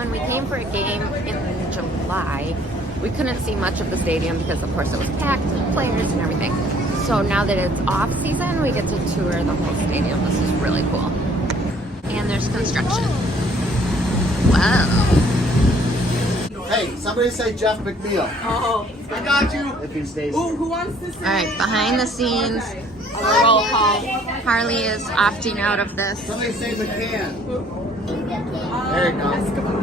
when we came for a game in July, we couldn't see much of the stadium because of course it was packed with players and everything. So now that it's off season, we get to tour the whole stadium. This is really cool. And there's construction. Wow. Hey, somebody say Jeff McNeil. Oh, I got you. If he stays Ooh, here. who wants to say? All right, behind the scenes, A roll call. Harley is opting out of this. Somebody say McCann. There you go. Escobar.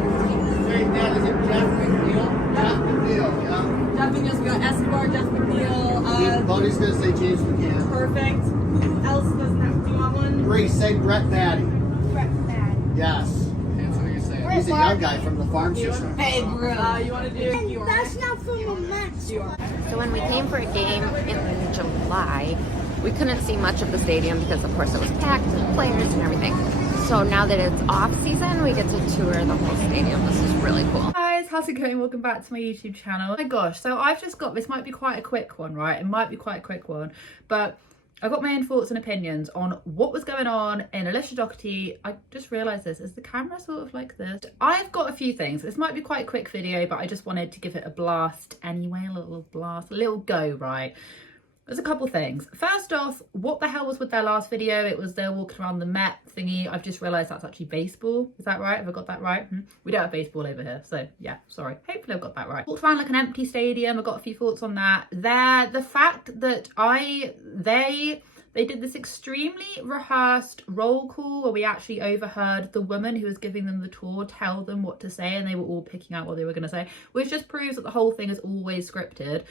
Hey, Dad, is it Jeff McNeil? Jeff McNeil, yeah. Jeff McNeil, we got Escobar, Jeff McNeil. Bodie's gonna say James McCann. Perfect. Who else doesn't have? Do you want one? Grace, say Brett Patty. Brett Bad. Yes. That's what you say. He's a young guy from the farm system. Hey, bro. You want to do? That's not from the Mets. So when we came for a game in July, we couldn't see much of the stadium because of course it was packed with players and everything. So now that it's off season, we get to tour the whole stadium. This is really cool. Guys, how's it going? Welcome back to my YouTube channel. Oh my gosh, so I've just got, this might be quite a quick one, right? It might be quite a quick one, but I got my own thoughts and opinions on what was going on in Alicia Dougherty. I just realised this, is the camera sort of like this? I've got a few things. This might be quite a quick video, but I just wanted to give it a blast anyway, a little blast, a little go, right? There's a couple things. First off, what the hell was with their last video? It was they're walking around the Met thingy. I've just realised that's actually baseball. Is that right? Have I got that right? We don't have baseball over here, so yeah, sorry. Hopefully I've got that right. Walked around like an empty stadium. I've got a few thoughts on that. The fact that they did this extremely rehearsed roll call where we actually overheard the woman who was giving them the tour tell them what to say, and they were all picking out what they were going to say, which just proves that the whole thing is always scripted.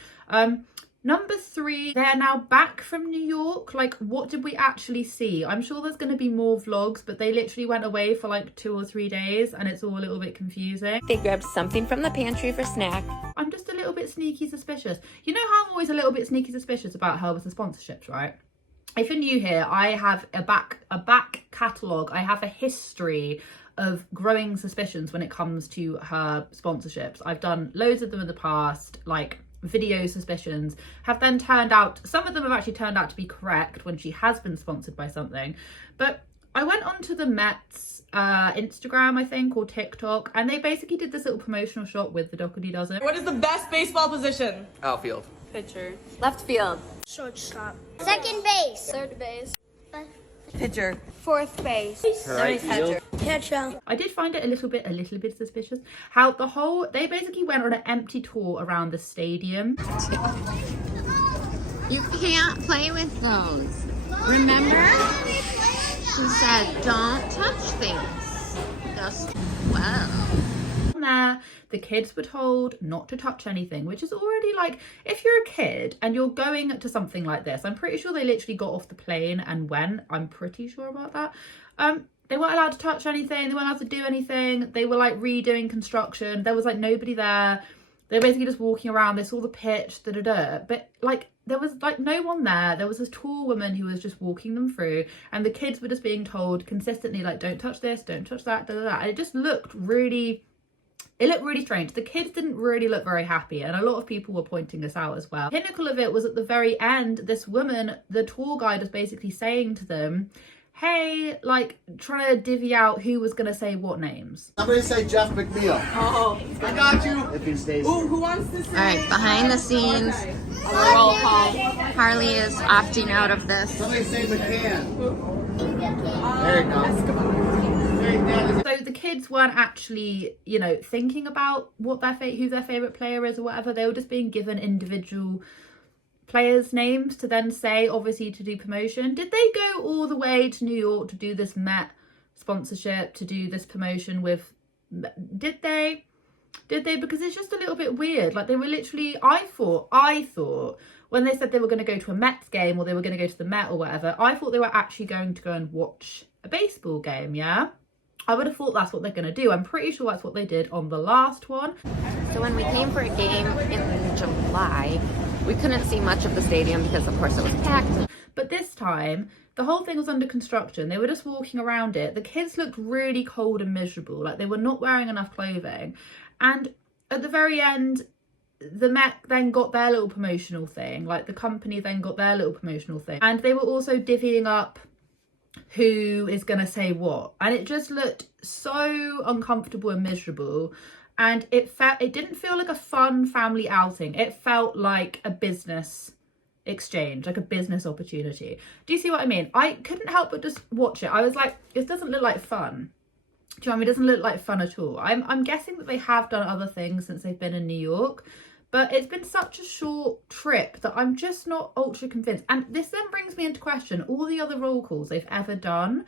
Number 3, they're now back from New York. Like, what did we actually see? I'm sure there's going to be more vlogs, but they literally went away for like 2 or 3 days and it's all a little bit confusing. They grabbed something from the pantry for snack. I'm just a little bit sneaky suspicious. You know how I'm always a little bit sneaky suspicious about her with the sponsorships, right? If you're new here, I have a back catalogue. I have a history of growing suspicions when it comes to her sponsorships. I've done loads of them in the past, like video suspicions have then turned out, some of them have actually turned out to be correct when she has been sponsored by something. But I went onto the Mets Instagram, I think, or TikTok, and they basically did this little promotional shot with the Dougherty dozen. What is the best baseball position? Outfield. Pitcher. Left field. Shortstop. Second base. Third base. Pitcher. Fourth base. Right field. Catcher. I did find it a little bit suspicious how they basically went on an empty tour around the stadium. You can't play with those. Remember? She said, don't touch things. Just, wow. There, the kids were told not to touch anything, which is already like, if you're a kid and you're going to something like this, I'm pretty sure they literally got off the plane and went. I'm pretty sure about that. They weren't allowed to touch anything. They weren't allowed to do anything. They were like redoing construction. There was like nobody there. They were basically just walking around. They saw the pitch, but like there was like no one there. There was this tall woman who was just walking them through, and the kids were just being told consistently, like, don't touch this, don't touch that, And it just looked really, it looked really strange. The kids didn't really look very happy, and a lot of people were pointing this out as well. The pinnacle of it was at the very end, this woman, the tour guide, was basically saying to them, hey, like, trying to divvy out who was going to say what names. Somebody say Jeff McNeil. Oh, I got you. If he stays Ooh, here. who wants to say? All right, behind the scenes, A roll call. Harley is opting out of this. Somebody say McCann. There you go. Escobar. Hey, Dad, is it So the kids weren't actually, you know, thinking about what who their favourite player is or whatever. They were just being given individual players' names to then say, obviously, to do promotion. Did they go all the way to New York to do this Met sponsorship, to do this promotion with, did they? Because it's just a little bit weird. Like, they were literally, I thought when they said they were going to go to a Mets game or they were going to go to the Met or whatever, I thought they were actually going to go and watch a baseball game, yeah? I would have thought that's what they're going to do. I'm pretty sure that's what they did on the last one. So when we came for a game in July, we couldn't see much of the stadium because of course it was packed. But this time, the whole thing was under construction. They were just walking around it. The kids looked really cold and miserable. Like, they were not wearing enough clothing. And at the very end, the Met then got their little promotional thing. Like, the company then got their little promotional thing. And they were also divvying up who is going to say what. And it just looked so uncomfortable and miserable. And it didn't feel like a fun family outing. It felt like a business exchange, like a business opportunity. Do you see what I mean? I couldn't help but just watch it. I was like, this doesn't look like fun. Do you know what I mean? It doesn't look like fun at all. I'm guessing that they have done other things since they've been in New York, but it's been such a short trip that I'm just not ultra convinced. And this then brings me into question all the other roll calls they've ever done,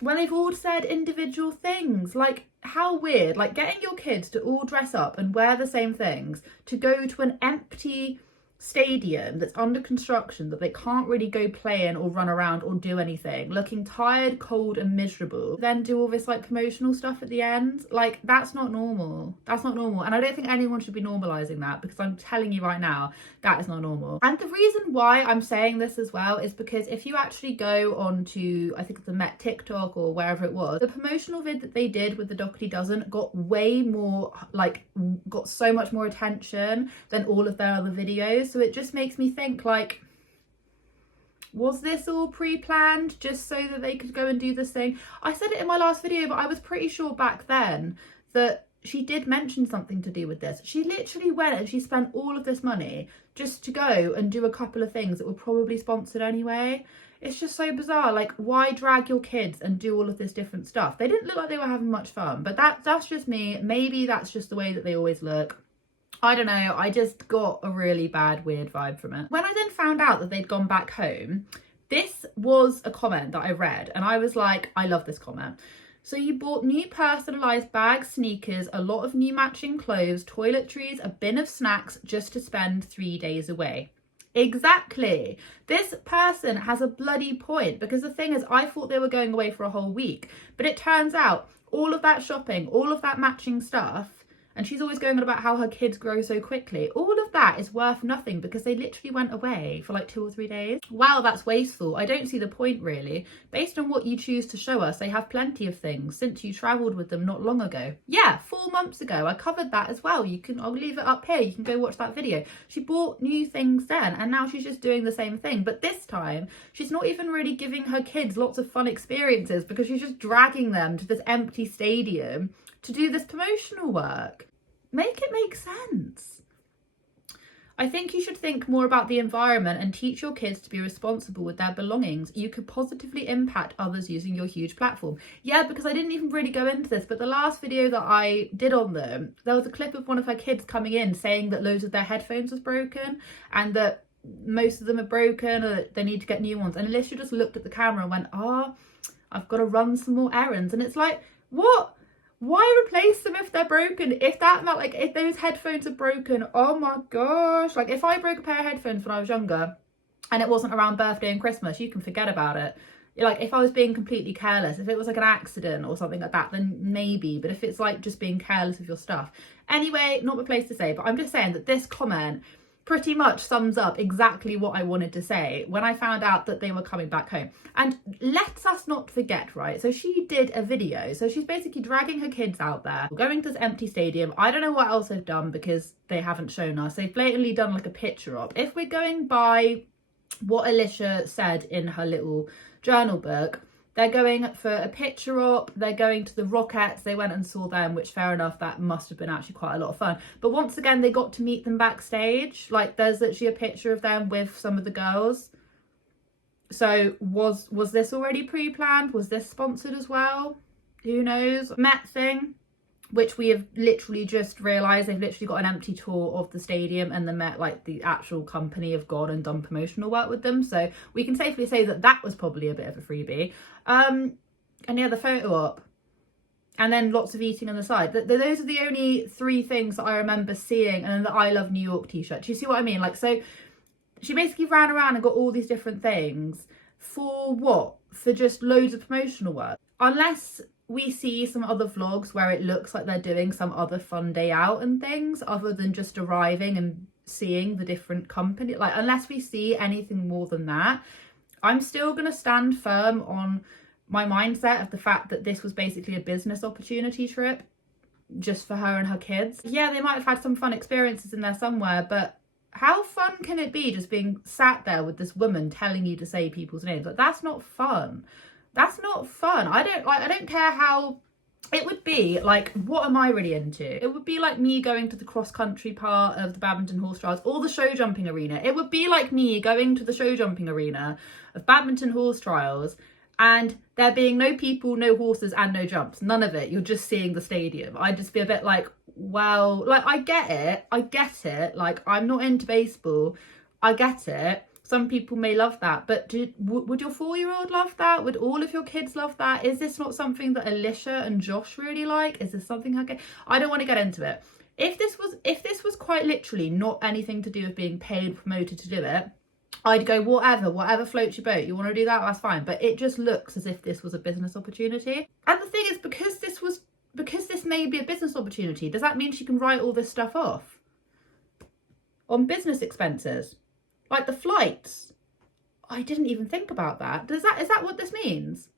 when they've all said individual things. Like, how weird, like getting your kids to all dress up and wear the same things to go to an empty stadium that's under construction that they can't really go play in or run around or do anything, looking tired, cold and miserable, then do all this like promotional stuff at the end. Like, that's not normal. That's not normal. And I don't think anyone should be normalizing that, because I'm telling you right now, that is not normal. And the reason why I'm saying this as well is because if you actually go on to, I think the Met TikTok or wherever it was, the promotional vid that they did with the Dougherty Dozen got way more, like, got so much more attention than all of their other videos. So it just makes me think, like, was this all pre-planned just so that they could go and do this thing? I said it in my last video, but I was pretty sure back then that she did mention something to do with this. She literally went and she spent all of this money just to go and do a couple of things that were probably sponsored anyway. It's just so bizarre. Like, why drag your kids and do all of this different stuff? They didn't look like they were having much fun, but that's just me. Maybe that's just the way that they always look. I don't know, I just got a really bad, weird vibe from it. When I then found out that they'd gone back home, this was a comment that I read and I was like, I love this comment. So you bought new personalised bags, sneakers, a lot of new matching clothes, toiletries, a bin of snacks just to spend 3 days away. Exactly. This person has a bloody point, because the thing is, I thought they were going away for a whole week, but it turns out all of that shopping, all of that matching stuff, and she's always going on about how her kids grow so quickly, all of that is worth nothing because they literally went away for like 2 or 3 days. Wow, that's wasteful. I don't see the point really. Based on what you choose to show us, they have plenty of things since you travelled with them not long ago. Yeah, 4 months ago. I covered that as well. I'll leave it up here. You can go watch that video. She bought new things then and now she's just doing the same thing. But this time, she's not even really giving her kids lots of fun experiences because she's just dragging them to this empty stadium to do this promotional work. Make it make sense. I think you should think more about the environment and teach your kids to be responsible with their belongings. You could positively impact others using your huge platform. Yeah, because I didn't even really go into this, but the last video that I did on them, there was a clip of one of her kids coming in saying that loads of their headphones was broken and that most of them are broken or that they need to get new ones. And Alicia just looked at the camera and went, I've got to run some more errands. And it's like, what? Why replace them if they're broken? If those headphones are broken, oh my gosh. Like, if I broke a pair of headphones when I was younger and it wasn't around birthday and Christmas, you can forget about it. Like, if I was being completely careless, if it was like an accident or something like that, then maybe. But if it's like just being careless with your stuff. Anyway, not the place to say, but I'm just saying that this comment pretty much sums up exactly what I wanted to say when I found out that they were coming back home. And let us not forget, right? So she did a video. So she's basically dragging her kids out there, going to this empty stadium. I don't know what else they've done because they haven't shown us. They've blatantly done like a picture op. If we're going by what Alicia said in her little journal book, they're going for a picture op, they're going to the Rockettes, they went and saw them, which fair enough, that must have been actually quite a lot of fun. But once again, they got to meet them backstage. Like, there's literally a picture of them with some of the girls. So was this already pre-planned? Was this sponsored as well? Who knows? Met thing, which we have literally just realised they've literally got an empty tour of the stadium and the Met, like the actual company, have gone and done promotional work with them. So we can safely say that that was probably a bit of a freebie. And yeah, the photo op. And then lots of eating on the side. Those are the only 3 things that I remember seeing. And then the I Love New York t-shirt. Do you see what I mean? Like, so she basically ran around and got all these different things. For what? For just loads of promotional work. Unless we see some other vlogs where it looks like they're doing some other fun day out and things, other than just arriving and seeing the different company. Like, unless we see anything more than that, I'm still going to stand firm on my mindset of the fact that this was basically a business opportunity trip just for her and her kids. Yeah, they might have had some fun experiences in there somewhere, but How fun can it be just being sat there with this woman telling you to say people's names? Like, that's not fun. That's not fun. I don't care how it would be. Like, what am I really into? It would be like me going to the cross country part of the badminton horse trials or the show jumping arena. It would be like me going to the show jumping arena of badminton horse trials and there being no people, no horses and no jumps. None of it. You're just seeing the stadium. I'd just be a bit like, well, like, I get it. Like, I'm not into baseball. I get it. Some people may love that, but would your 4-year-old love that? Would all of your kids love that? Is this not something that Alicia and Josh really like? Is this something I don't want to get into it. If this was quite literally not anything to do with being paid or promoted to do it, I'd go whatever floats your boat. You want to do that? That's fine. But it just looks as if this was a business opportunity. And the thing is, because this may be a business opportunity, does that mean she can write all this stuff off on business expenses? Like the flights. I didn't even think about that. Is that what this means?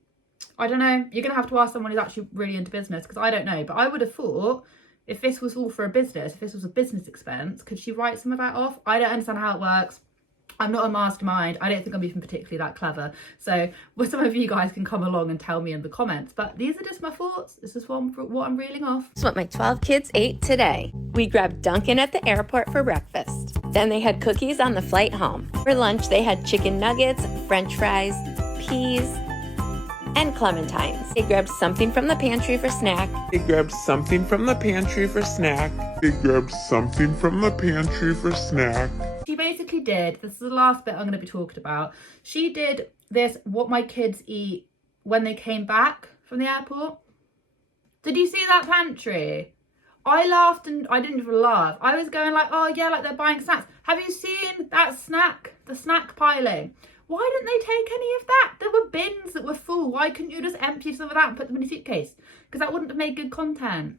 I don't know. You're going to have to ask someone who's actually really into business, because I don't know. But I would have thought if this was all for a business, if this was a business expense, could she write some of that off? I don't understand how it works. I'm not a mastermind. I don't think I'm even particularly that clever. So well, some of you guys can come along and tell me in the comments. But these are just my thoughts. This is what I'm reeling off. It's what my 12 kids ate today. We grabbed Dunkin' at the airport for breakfast. Then they had cookies on the flight home. For lunch, they had chicken nuggets, french fries, peas, and clementines. They grabbed something from the pantry for snack. They grabbed something from the pantry for snack. They grabbed something from the pantry for snack. She basically did, this is the last bit I'm going to be talking about. She did this, what my kids eat when they came back from the airport. Did you see that pantry? I laughed and I didn't even laugh. I was going like, oh yeah, like they're buying snacks. Have you seen that snack, the snack piling? Why didn't they take any of that? There were bins that were full. Why couldn't you just empty some of that and put them in a suitcase? Because that wouldn't have made good content.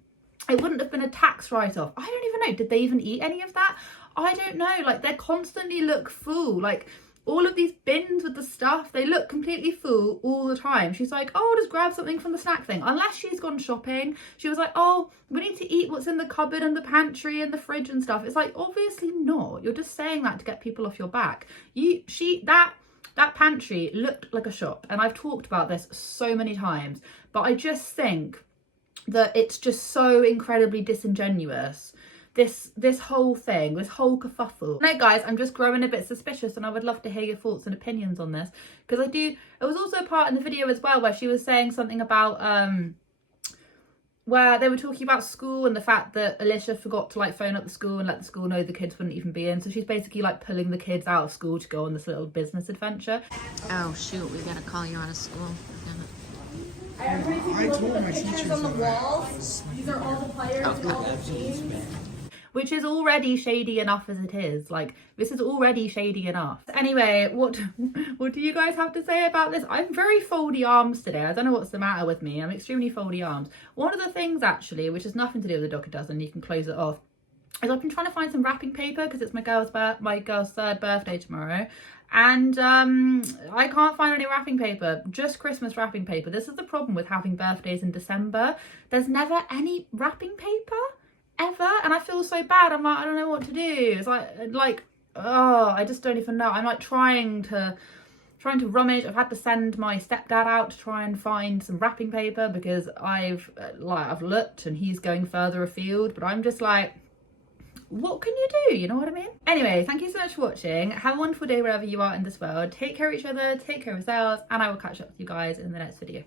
It wouldn't have been a tax write-off. I don't even know. Did they even eat any of that? I don't know. Like, they constantly look full. Like, all of these bins with the stuff, they look completely full all the time. She's like, oh, just grab something from the snack thing. Unless she's gone shopping. She was like, oh, we need to eat what's in the cupboard and the pantry and the fridge and stuff. It's like, obviously not. You're just saying that to get people off your back. That pantry looked like a shop. And I've talked about this so many times. But I just think that it's just so incredibly disingenuous. This whole thing, this whole kerfuffle. No, guys, I'm just growing a bit suspicious and I would love to hear your thoughts and opinions on this. Because it was also a part in the video as well where she was saying something about, where they were talking about school and the fact that Alicia forgot to like phone up the school and let the school know the kids wouldn't even be in. So she's basically like pulling the kids out of school to go on this little business adventure. Oh shoot, we gotta call you out of school. I told my teachers On the walls, these are all the players, all the teams. Which is already shady enough as it is. Like, this is already shady enough. Anyway, what do you guys have to say about this? I'm very foldy arms today. I don't know what's the matter with me. I'm extremely foldy arms. One of the things, actually, which has nothing to do with the Dougherty dozen, you can close it off, is I've been trying to find some wrapping paper because it's my girl's 3rd birthday tomorrow. And I can't find any wrapping paper, just Christmas wrapping paper. This is the problem with having birthdays in December. There's never any wrapping paper. Ever. And I feel so bad. I'm like, I don't know what to do. It's like oh, I just don't even know. I'm like trying to rummage. I've had to send my stepdad out to try and find some wrapping paper because I've looked and he's going further afield, but I'm just like, what can you do? You know what I mean? Anyway, thank you so much for watching. Have a wonderful day wherever you are in this world. Take care of each other, take care of yourselves, and I will catch up with you guys in the next video.